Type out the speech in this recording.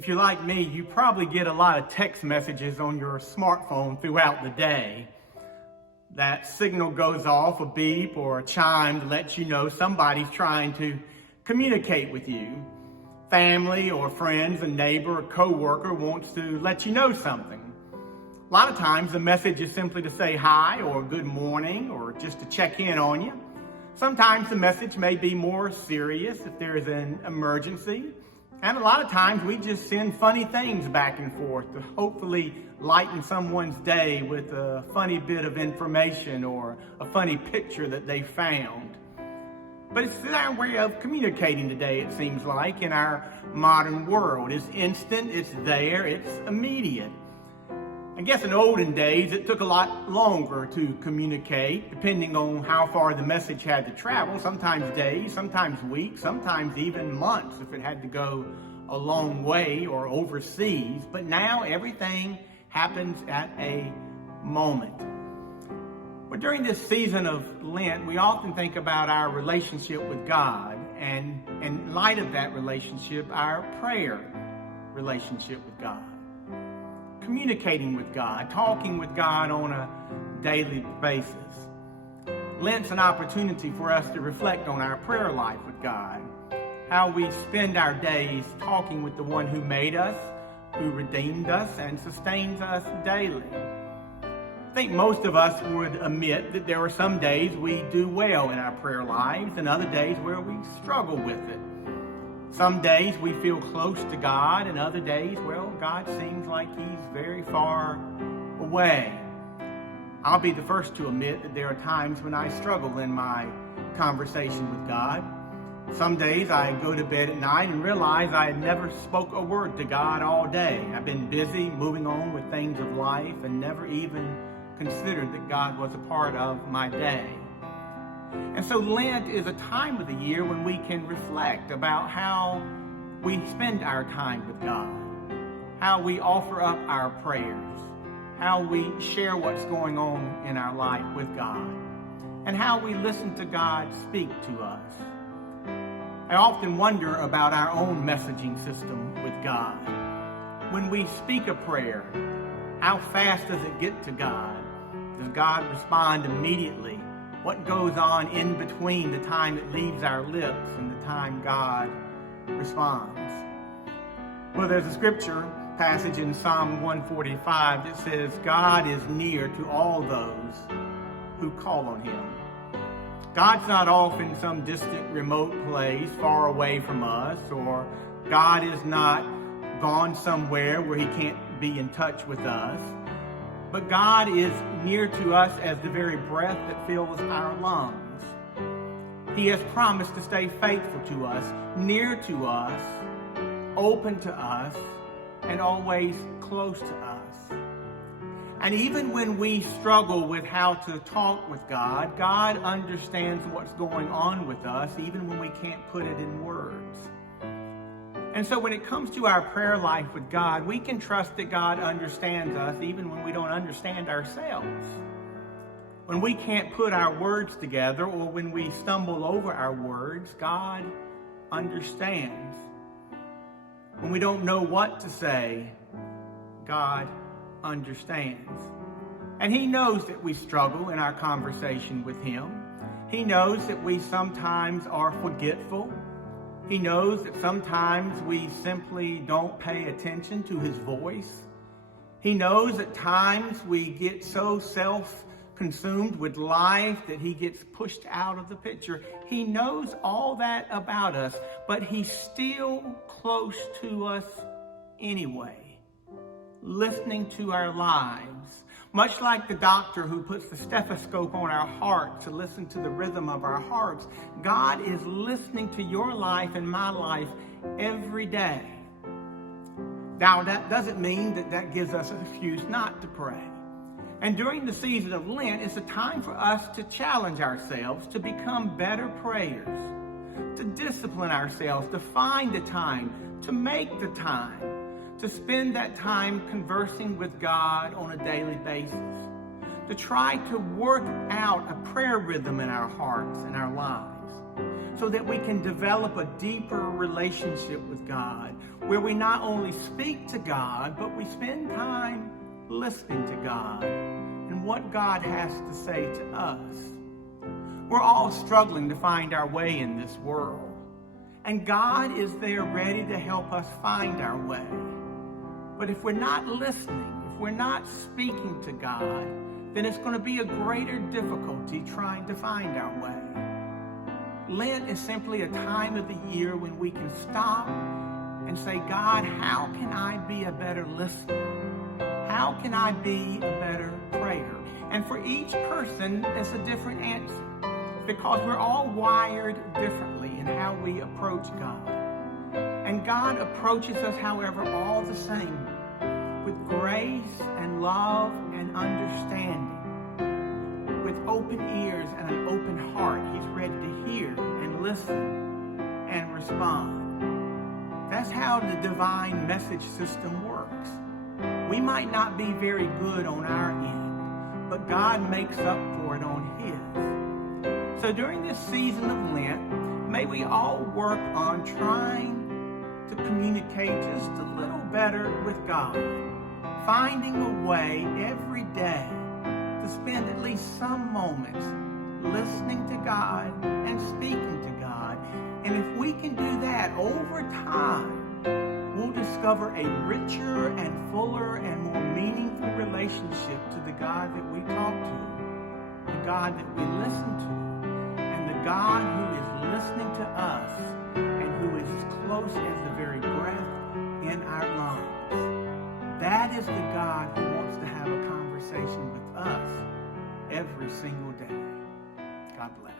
If you're like me, you probably get a lot of text messages on your smartphone throughout the day. That signal goes off, a beep or a chime to let you know somebody's trying to communicate with you. Family or friends, a neighbor, a coworker wants to let you know something. A lot of times the message is simply to say hi or good morning or just to check in on you. Sometimes the message may be more serious if there is an emergency. And a lot of times we just send funny things back and forth to hopefully lighten someone's day with a funny bit of information or a funny picture that they found. But it's our way of communicating today, it seems like, in our modern world. It's instant, it's there, it's immediate. I guess in olden days, it took a lot longer to communicate, depending on how far the message had to travel, sometimes days, sometimes weeks, sometimes even months if it had to go a long way or overseas. But now everything happens at a moment. But during this season of Lent, we often think about our relationship with God, and in light of that relationship, our prayer relationship with God. Communicating with God, talking with God on a daily basis. Lent's an opportunity for us to reflect on our prayer life with God, how we spend our days talking with the one who made us, who redeemed us, and sustains us daily. I think most of us would admit that there are some days we do well in our prayer lives and other days where we struggle with it. Some days we feel close to God, and other days, well, God seems like He's very far away. I'll be the first to admit that there are times when I struggle in my conversation with God. Some days I go to bed at night and realize I had never spoke a word to God all day. I've been busy moving on with things of life and never even considered that God was a part of my day. And so Lent is a time of the year when we can reflect about how we spend our time with God, how we offer up our prayers, how we share what's going on in our life with God, and how we listen to God speak to us. I often wonder about our own messaging system with God. When we speak a prayer, how fast does it get to God? Does God respond immediately? What goes on in between the time it leaves our lips and the time God responds? Well, there's a scripture passage in Psalm 145 that says, God is near to all those who call on Him. God's not off in some distant, remote place far away from us, or God is not gone somewhere where He can't be in touch with us. But God is near to us as the very breath that fills our lungs. He has promised to stay faithful to us, near to us, open to us, and always close to us. And even when we struggle with how to talk with God, God understands what's going on with us, even when we can't put it in words. And so when it comes to our prayer life with God, we can trust that God understands us even when we don't understand ourselves. When we can't put our words together or when we stumble over our words, God understands. When we don't know what to say, God understands. And He knows that we struggle in our conversation with Him. He knows that we sometimes are forgetful. He knows that sometimes we simply don't pay attention to His voice. He knows at times we get so self-consumed with life that He gets pushed out of the picture. He knows all that about us, but He's still close to us anyway, listening to our lives. Much like the doctor who puts the stethoscope on our heart to listen to the rhythm of our hearts, God is listening to your life and my life every day. Now, that doesn't mean that gives us an excuse not to pray. And during the season of Lent, it's a time for us to challenge ourselves to become better prayers, to discipline ourselves, to find the time, to make the time, to spend that time conversing with God on a daily basis, to try to work out a prayer rhythm in our hearts and our lives. so that we can develop a deeper relationship with God, where we not only speak to God, but we spend time listening to God and what God has to say to us. We're all struggling to find our way in this world, and God is there ready to help us find our way. But if we're not listening, if we're not speaking to God, then it's going to be a greater difficulty trying to find our way. Lent is simply a time of the year when we can stop and say, God, how can I be a better listener? How can I be a better prayer? And for each person, it's a different answer, because we're all wired differently in how we approach God. And God approaches us, however, all the same, with grace and love and understanding. With open ears and an open heart, he's ready to hear and listen and respond. That's how the divine message system works. We might not be very good on our end, but God makes up for it on his. So during this season of Lent, may we all work on trying to communicate just a little better with God, finding a way every day to spend at least some moments listening to God and speaking to God. And if we can do that over time, we'll discover a richer and fuller and more meaningful relationship to the God that we talk to, the God that we listen to, and the God who is listening to us and who is as close as the very breath in our lungs. That is the God who wants to have a conversation with us every single day. God bless.